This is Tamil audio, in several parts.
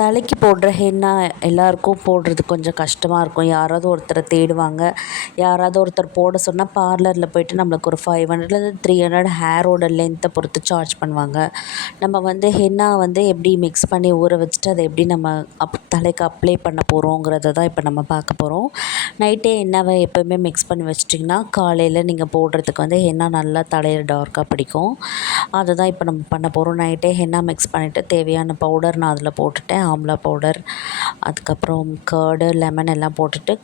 தலைக்கு போடுற ஹென்னா எல்லாருக்கும் போடுறது கொஞ்சம் கஷ்டமாக இருக்கும். யாராவது ஒருத்தரை தேடுவாங்க. யாராவது ஒருத்தர் போட சொன்னால் பார்லரில் போய்ட்டு நம்மளுக்கு ஒரு 500 300 ஹேரோட லென்த்தை பொறுத்து சார்ஜ் பண்ணுவாங்க. நம்ம வந்து ஹென்னா வந்து எப்படி மிக்ஸ் பண்ணி ஊற வச்சுட்டு அதை எப்படி நம்ம தலைக்கு அப்ளை பண்ண போகிறோங்கிறத தான் இப்போ நம்ம பார்க்க போகிறோம். நைட்டே ஹென்னாவை எப்போவுமே மிக்ஸ் பண்ணி வச்சிட்டிங்கன்னா காலையில் நீங்கள் போடுறதுக்கு வந்து ஹென்னா நல்லா தலையில் டார்க்காக பிடிக்கும். அதை தான் இப்போ நம்ம பண்ண போகிறோம். நைட்டே ஹென்னா மிக்ஸ் பண்ணிவிட்டு தேவையான பவுடர் நான் அதில் போட்டுட்டேன். ஆம்லா பவுடர், அதுக்கப்புறம் கர்டு, லெமன் எல்லாம் போட்டுட்டு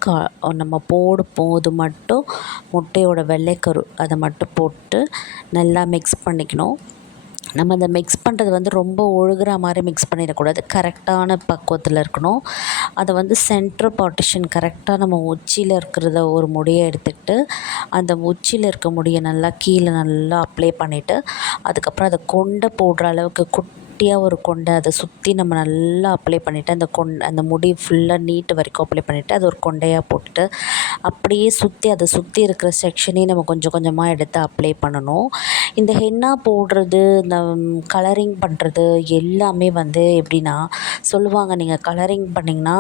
நம்ம போடும்போது மட்டும் முட்டையோட வெள்ளைக்கரு அதை மட்டும் போட்டு நல்லா மிக்ஸ் பண்ணிக்கணும். நம்ம அந்த மிக்ஸ் பண்ணுறது வந்து ரொம்ப ஒழுகுற மாதிரி மிக்ஸ் பண்ணிடக்கூடாது. கரெக்டான பக்குவத்தில் இருக்கணும். அதை வந்து சென்ட்ரு பார்ட்டிஷன் கரெக்டாக நம்ம உச்சியில் இருக்கிறத ஒரு முடியை எடுத்துக்கிட்டு அந்த உச்சியில் இருக்க முடியை நல்லா கீழே நல்லா அப்ளை பண்ணிவிட்டு அதுக்கப்புறம் அதை கொண்டை போடுற அளவுக்கு குட்டியாக ஒரு கொண்டை அதை சுற்றி நம்ம நல்லா அப்ளை பண்ணிவிட்டு அந்த முடி ஃபுல்லாக நீட்டு வரைக்கும் அப்ளை பண்ணிவிட்டு அது ஒரு கொண்டையாக போட்டுட்டு அப்படியே அதை சுற்றி இருக்கிற செக்ஷனையும் நம்ம கொஞ்சம் கொஞ்சமாக எடுத்து அப்ளை பண்ணணும். இந்த ஹென்னா போடுறது, இந்த கலரிங் பண்ணுறது எல்லாமே வந்து எப்படின்னா சொல்லுவாங்க, நீங்கள் கலரிங் பண்ணிங்கன்னா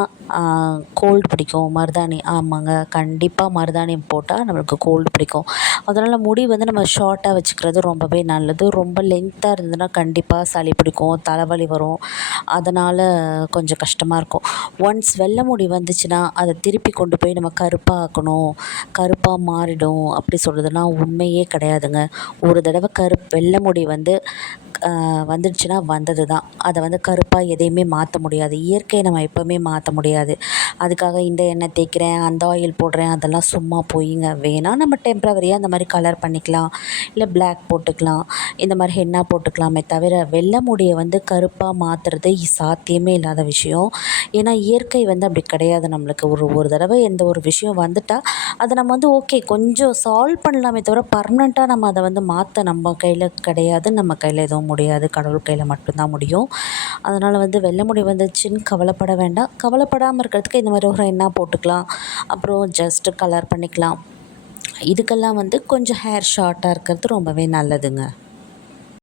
கோல்டு பிடிக்கும். மருதாணி, ஆமாங்க, கண்டிப்பாக மருதாணி போட்டால் நம்மளுக்கு கோல்டு பிடிக்கும். அதனால் முடி வந்து நம்ம ஷார்ட்டாக வச்சுக்கிறது ரொம்பவே நல்லது. ரொம்ப லென்த்தாக இருந்ததுன்னா கண்டிப்பாக சளி பிடிக்கும், தலைவலி வரும். அதனால் கொஞ்சம் கஷ்டமாக இருக்கும். ஒன்ஸ் வெள்ளை முடி வந்துச்சுன்னா அதை திருப்பி கொண்டு போய் நம்ம கருப்பாக ஆக்கணும், கருப்பாக மாறிடும் அப்படி சொல்கிறதுலாம் உண்மையே கிடையாதுங்க. ஒரு தடவை வெள்ளை முடி வந்துடுச்சுன்னா வந்தது தான். அதை வந்து கருப்பாக எதையுமே மாற்ற முடியாது. இயற்கையை நம்ம எப்போவுமே மாற்ற முடியாது. அதுக்காக இந்த எண்ணெய் தேய்க்கிறேன், அந்த ஆயில் போடுறேன், அதெல்லாம் சும்மா போயிங்க. வேணால் நம்ம டெம்ப்ரவரியாக அந்த மாதிரி கலர் பண்ணிக்கலாம், இல்லை பிளாக் போட்டுக்கலாம், இந்த மாதிரி ஹென்னா போட்டுக்கலாமே தவிர வெள்ளை முடியை வந்து கருப்பாக மாற்றுறது சாத்தியமே இல்லாத விஷயம். ஏன்னா இயற்கை வந்து அப்படி கிடையாது. நம்மளுக்கு ஒரு தடவை எந்த ஒரு விஷயம் வந்துட்டால் அதை நம்ம வந்து ஓகே கொஞ்சம் சால்வ் பண்ணலாமே தவிர பர்மனெண்ட்டாக நம்ம அதை வந்து மாற்ற நம்ம கையில் கிடையாது. நம்ம கையில் எதுவும் முடியாது. கடவுள் கையில் மட்டும்தான் முடியும். அதனால் வந்து வெள்ளை முடி வந்துச்சுன்னு கவலைப்பட வேண்டாம். கவலைப்படாமல் இருக்கிறதுக்கு இந்த மாதிரி ஒரு ஹென்னா போட்டுக்கலாம். அப்புறம் ஜஸ்ட்டு கலர் பண்ணிக்கலாம். இதுக்கெல்லாம் வந்து கொஞ்சம் ஹேர் ஷார்ட்டாக இருக்கிறது ரொம்பவே நல்லதுங்க.